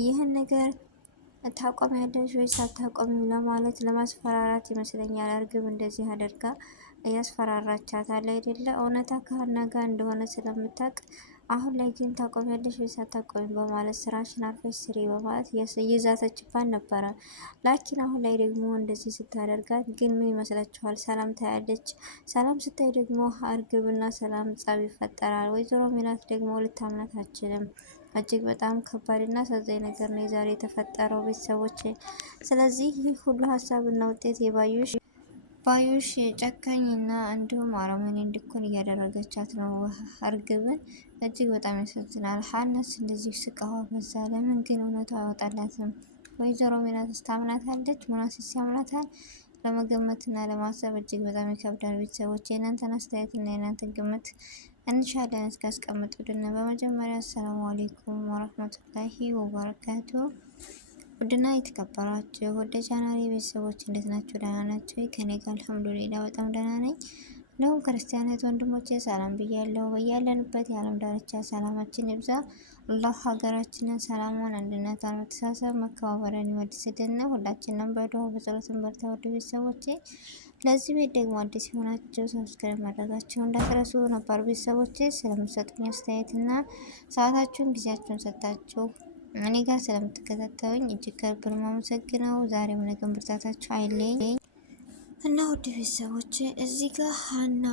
ይህን ነገር ታቆሚያለሽ ወይስ አታቆሚም ለማለት ለማስፈራራት ይመስለኛል። እርግብ እንደዚህ አድርጋ እያስፈራራቻት አለ አይደለ? እውነታ ከሀና ጋር እንደሆነ ስለምታውቅ አሁን ላይ ግን ታቆሚያለሽ ወይስ አታቆሚም በማለት ስራሽን አርፈሽ ስሪ በማለት እየዛተችባት ነበረ። ላኪን አሁን ላይ ደግሞ እንደዚህ ስታደርጋት ግን ምን ይመስላችኋል? ሰላም ታያለች። ሰላም ስታይ ደግሞ እርግብና ሰላም ጸብ ይፈጠራል። ወይዘሮ ሜላት ደግሞ ልታምናት አትችልም። እጅግ በጣም ከባድና አሳዛኝ ነገር ነው የዛሬ የተፈጠረው ቤተሰቦች። ስለዚህ ይህ ሁሉ ሀሳብና ውጤት ባዩሽ ጨካኝና እንዲሁም አረመኔ እንዲኮን እያደረገቻት ነው እርግብን። እጅግ በጣም ያሳዝናል። ሀናስ እንደዚህ ስቃዋ በዛ። ለምን ግን እውነቱ አይወጣላትም? ወይዘሮ ሜላትስ ታምናታለች? ሙናስስ ያምናታል? ለመገመትና ለማሰብ እጅግ በጣም ይከብዳል። ቤተሰቦች የእናንተን አስተያየትና የእናንተን ግምት እንሻለን እስካስቀምጡልን። በመጀመሪያ አሰላሙ አሌይኩም ወረህመቱላሂ ወበረካቱ። ውድና የተከበራችሁ ወደ ቻናሌ ቤተሰቦች እንዴት ናችሁ? ደህና ናቸው? ከኔ ጋር አልሐምዱሊላህ በጣም ደህና ነኝ። ነው ክርስቲያናት ወንድሞቼ ሰላም ብያለሁ። በያለንበት የዓለም ዳርቻ ሰላማችን ይብዛ። አላህ ሀገራችንን ሰላሟን፣ አንድነቷን፣ መተሳሰብ፣ መከባበርን ይመልስልን። ሁላችንም በዱዓ በጸሎትን በርታ። ወደ ቤተሰቦቼ ለዚህ ቤት ደግሞ አዲስ የሆናችሁ ሰብስክራይብ ማድረጋችሁ እንዳትረሱ። ነባር ቤተሰቦቼ ስለምሰጡኝ አስተያየትና ሰዓታችሁን ጊዜያችሁን ሰጣችሁ እኔ ጋር ስለምትከታተሉኝ እጅግ ከልብ ነው የማመሰግነው። ዛሬም ነገም ብርታታችሁ አይለኝ እና ውድ ቤተሰቦች እዚህ ጋር ሀና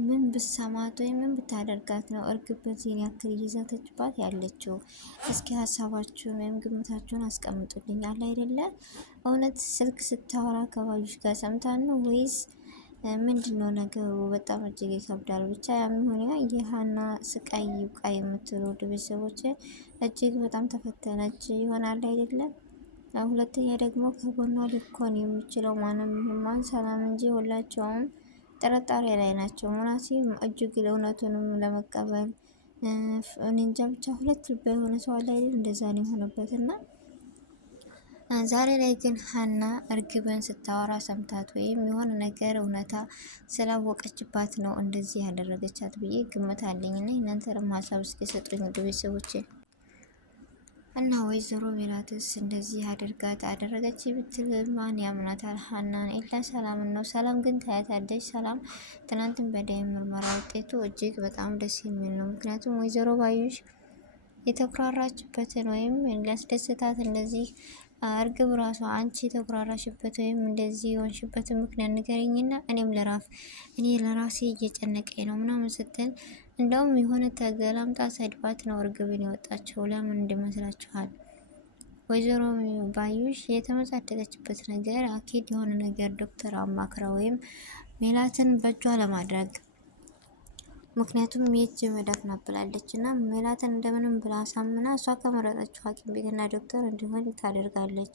ምን ብሰማት ወይም ምን ብታደርጋት ነው እርግብ በዚህን ያክል እየዛተችባት ያለችው? እስኪ ሀሳባችሁን ወይም ግምታችሁን አስቀምጡልኝ። አለ አይደለ? እውነት ስልክ ስታወራ ከባዩሽ ጋር ሰምታን ነው ወይስ ምንድን ነው ነገሩ? በጣም እጅግ ይከብዳል። ብቻ የሚሆን የሀና ስቃይ ይብቃ የምትሉ ውድ ቤተሰቦች እጅግ በጣም ተፈተነች ይሆናል አይደለም? ሁለተኛ ደግሞ ከጎኗ ሊኮን የሚችለው ማንም ይሁን ማን ሰላም እንጂ ሁላቸውም ጥርጣሬ ላይ ናቸው። ሙናሲም እጅግ እውነቱንም ለመቀበል እንጃ ብቻ ሁለት ልብ የሆነ ሰው አለ አይደል? እንደዛ ነው የሆነበት እና ዛሬ ላይ ግን ሀና እርግብን ስታወራ ሰምታት ወይም የሆነ ነገር እውነታ ስላወቀችባት ነው እንደዚህ ያደረገቻት ብዬ ግምት አለኝ። እና እናንተንም ሀሳብ እስኪ ሰጡኝ ውድ ቤተሰቦቼ። እና ወይዘሮ ሜላትስ እንደዚህ አድርጋት አደረገች ብትል ማን ያምናታል? ሀናን ኤላ ሰላም ነው። ሰላም ግን ታያታለች። ሰላም ትናንትን በዳይ ምርመራ ውጤቱ እጅግ በጣም ደስ የሚል ነው። ምክንያቱም ወይዘሮ ባዩሽ የተኩራራችበትን ወይም ሊያስደስታት እንደዚህ እርግብ ራሷ አንቺ የተኩራራሽበት ወይም እንደዚህ የሆንሽበትን ምክንያት ንገረኝና እኔ ለራሴ እየጨነቀኝ ነው ምናምን ስትል እንደውም የሆነ ተገላምጣ ሰድባት ነው እርግብን የወጣቸው። ለምን እንደመስላችኋል? ወይዘሮ ባዩሽ የተመጻደቀችበት ነገር አኪድ የሆነ ነገር ዶክተር አማክራ ወይም ሜላትን በእጇ ለማድረግ ምክንያቱም የእጅ መዳፍ ናብላለች እና ሜላትን እንደምንም ብላ ሳምና እሷ ከመረጠችው ሐኪም ቤትና ዶክተር እንዲሆን ታደርጋለች።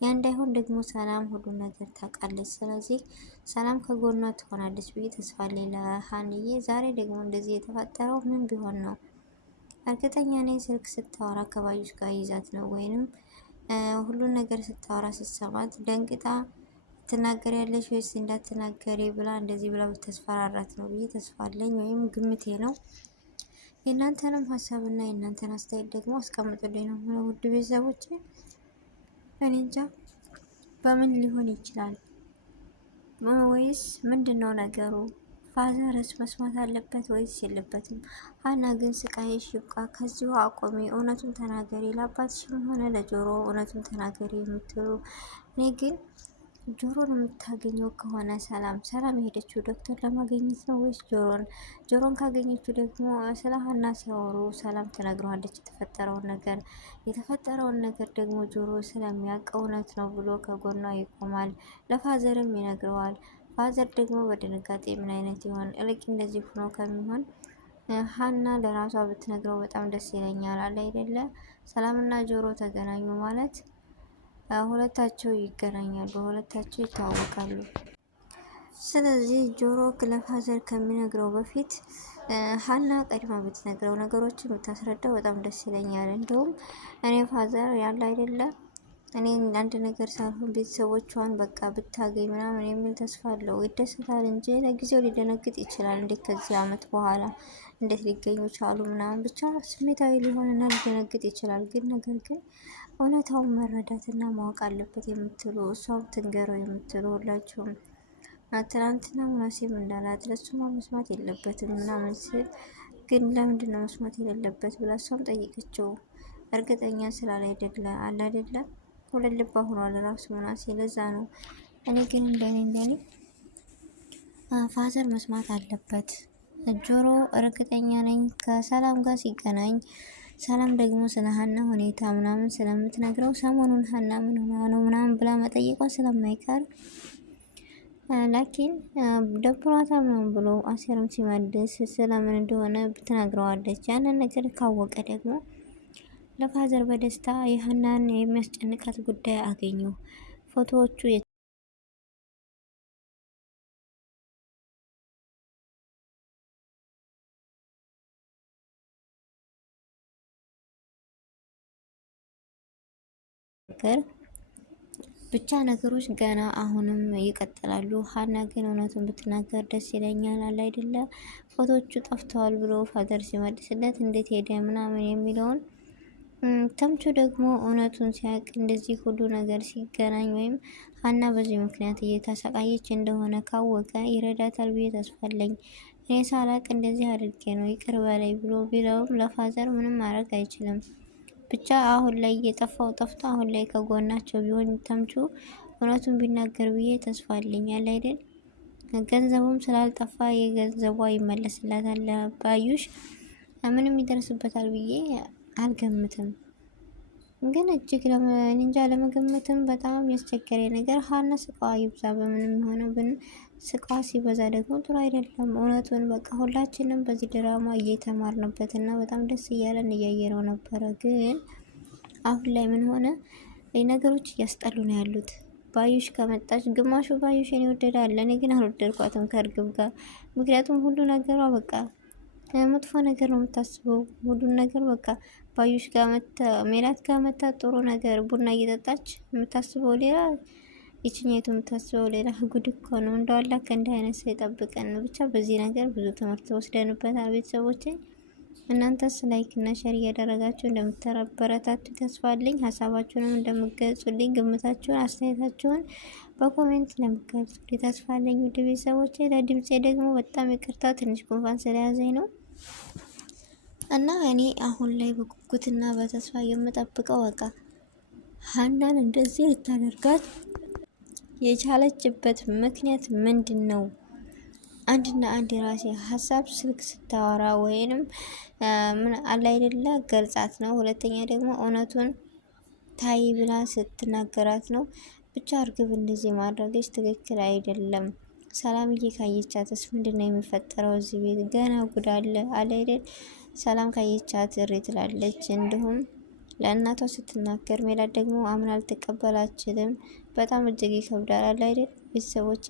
ያ እንዳይሆን ደግሞ ሰላም ሁሉ ነገር ታውቃለች። ስለዚህ ሰላም ከጎኗ ትሆናለች ብዬ ተስፋ አለኝ ለሀንዬ። ዛሬ ደግሞ እንደዚህ የተፈጠረው ምን ቢሆን ነው? እርግጠኛ ነኝ ስልክ ስታወራ ከባዩሽ ጋር ይዛት ነው ወይንም ሁሉን ነገር ስታወራ ስትሰማት ደንግጣ ትናገሪያለሽ ወይስ እንዳትናገሪ ብላ እንደዚህ ብላ ብታስፈራራት ነው ብዬ ተስፋ አለኝ፣ ወይም ግምቴ ነው። የእናንተንም ሀሳብና የእናንተን አስተያየት ደግሞ አስቀምጡልኝ ነው ውድ ቤተሰቦች። እኔ እንጃ በምን ሊሆን ይችላል ወይስ ምንድን ነው ነገሩ? ፋዘርስ መስማት አለበት ወይስ የለበትም? ሀና ግን ስቃይሽ ይብቃ፣ ከዚሁ አቆሚ፣ እውነቱን ተናገሪ፣ ለአባትሽም ሆነ ለጆሮ እውነቱን ተናገሪ የምትሉ እኔ ግን ጆሮን የምታገኘው ከሆነ ሰላም የሄደችው ዶክተር ለማገኘት ነው ወይስ ጆሮን ካገኘችው ደግሞ ስለ ሀና ሲያወሩ ሰላም ትነግረዋለች የተፈጠረውን ነገር ደግሞ ጆሮ ስለሚያውቅ እውነት ነው ብሎ ከጎኗ ይቆማል። ለፋዘርም ይነግረዋል። ፋዘር ደግሞ በድንጋጤ ምን አይነት ይሆን? እልቅ እንደዚህ ሆኖ ከሚሆን ሀና ለራሷ ብትነግረው በጣም ደስ ይለኛል። አለ አይደለ? ሰላምና ጆሮ ተገናኙ ማለት ሁለታቸው ይገናኛሉ፣ ሁለታቸው ይተዋወቃሉ። ስለዚህ ጆሮ ለፋዘር ከሚነግረው በፊት ሀና ቀድማ ብትነግረው ነገሮችን ብታስረዳው በጣም ደስ ይለኛል። እንደውም እኔ ፋዘር ያለ አይደለ እኔ አንድ ነገር ሳይሆን ቤተሰቦቿን በቃ ብታገኝ ምናምን የሚል ተስፋ አለው። ይደሰታል እንጂ ለጊዜው ሊደነግጥ ይችላል። እንዴት ከዚህ አመት በኋላ እንዴት ሊገኙ ቻሉ ምናምን ብቻ ስሜታዊ ሊሆንና ሊደነግጥ ይችላል። ግን ነገር ግን እውነታውን መረዳትና ማወቅ አለበት የምትሉ እሷም ትንገረው የምትሉ ሁላችሁም ትናንትና ምናሴም እንዳላት ለሱማ መስማት የለበትም ምናምን ስል ግን ለምንድን ነው መስማት የሌለበት ብላ እሷም ጠይቀችው። እርግጠኛ ስላል አይደለ አለ አይደለ ሁለት ልባ ሆኗል ራሱ ምናሴ። ለዛ ነው እኔ ግን እንደኔ ፋዘር መስማት አለበት። ጆሮ እርግጠኛ ነኝ ከሰላም ጋር ሲገናኝ ሰላም ደግሞ ስለ ሀና ሁኔታ ምናምን ስለምትነግረው ሰሞኑን ሀና ምን ሆና ነው ምናምን ብላ መጠየቋ ስለማይቀር ላኪን ደብሯታል ምናምን ብሎ አሴርም ሲመልስ ስለምን እንደሆነ ትነግረዋለች። ያንን ነገር ካወቀ ደግሞ ለፋዘር በደስታ የሀናን የሚያስጨንቃት ጉዳይ አገኘው። ፎቶዎቹ ነገር ብቻ ነገሮች ገና አሁንም ይቀጥላሉ። ሀና ግን እውነቱን ብትናገር ደስ ይለኛል አለ አይደለ ፎቶዎቹ ጠፍተዋል ብሎ ፋዘር ሲመልስለት እንዴት ሄደ ምናምን የሚለውን ተምቹ ደግሞ እውነቱን ሲያውቅ እንደዚህ ሁሉ ነገር ሲገናኝ ወይም ሀና በዚህ ምክንያት እየተሰቃየች እንደሆነ ካወቀ ይረዳታል ብዬ ተስፋለኝ። እኔ ሳላቅ እንደዚህ አድርጌ ነው ይቅር በላይ ብሎ ቢለውም ለፋዘር ምንም ማድረግ አይችልም። ብቻ አሁን ላይ የጠፋው ጠፍቶ አሁን ላይ ከጎናቸው ቢሆን ተምቹ እውነቱን ቢናገር ብዬ ተስፋለኝ። ያለ አይደል ገንዘቡም ስላልጠፋ የገንዘቧ ይመለስላታል። ባዩሽ ምንም ይደርስበታል ብዬ አልገምትም። ግን እጅግ እንጃ ለመገመትም በጣም ያስቸገረ ነገር ሀና ስቃዋ ይብዛ በምንም ሆነ ብን ስቃዋ ሲበዛ ደግሞ ጥሩ አይደለም። እውነቱን በቃ ሁላችንም በዚህ ድራማ እየተማርንበት እና በጣም ደስ እያለን እያየነው ነበረ። ግን አሁን ላይ ምን ሆነ ነገሮች እያስጠሉ ነው ያሉት። ባዩሽ ከመጣች ግማሹ ባዩሽን ይወደዳል። እኔ ግን አልወደድኳትም ከእርግብ ጋር። ምክንያቱም ሁሉ ነገሯ በቃ መጥፎ ነገር ነው የምታስበው። ሁሉን ነገር በቃ ባዩሽ ጋር መታ ሜላት ጋር መታ ጥሩ ነገር ቡና እየጠጣች የምታስበው ሌላ፣ ይችኛይቱ የምታስበው ሌላ። ጉድ እኮ ነው። እንደዋላ ከእንዲህ አይነት ሰው ይጠብቀን። ብቻ በዚህ ነገር ብዙ ትምህርት ወስደንበታል። ቤተሰቦቼ እናንተስ ላይክ እና ሼር እያደረጋችሁ እንደምታበረታቱ ተስፋ አለኝ። ሀሳባችሁንም እንደምትገልጹልኝ፣ ግምታችሁን፣ አስተያየታችሁን በኮሜንት እንደምትገልጹ ተስፋ አለኝ። ውድ ቤተሰቦቼ ለድምፄ ደግሞ በጣም ይቅርታ፣ ትንሽ ጉንፋን ስለያዘኝ ነው እና እኔ አሁን ላይ በጉጉትና በተስፋ የምጠብቀው በቃ ሀናን እንደዚህ ልታደርጋት የቻለችበት ምክንያት ምንድን ነው? አንድና አንድ የራሴ ሀሳብ ስልክ ስታወራ ወይንም ምን አለ አይደለ ገልጻት ነው። ሁለተኛ ደግሞ እውነቱን ታይ ብላ ስትናገራት ነው። ብቻ እርግብ እንደዚህ ማድረግች ትክክል አይደለም። ሰላምዬ ካየቻትስ ምንድነው የሚፈጠረው? እዚህ ቤት ገና ጉድ አለ አይደል? ሰላም ካየቻት እሪ ትላለች። እንዲሁም ለእናቷ ስትናገር ሜላት ደግሞ አምና ልትቀበል አትችልም። በጣም እጅግ ይከብዳል አይደል ቤተሰቦቼ?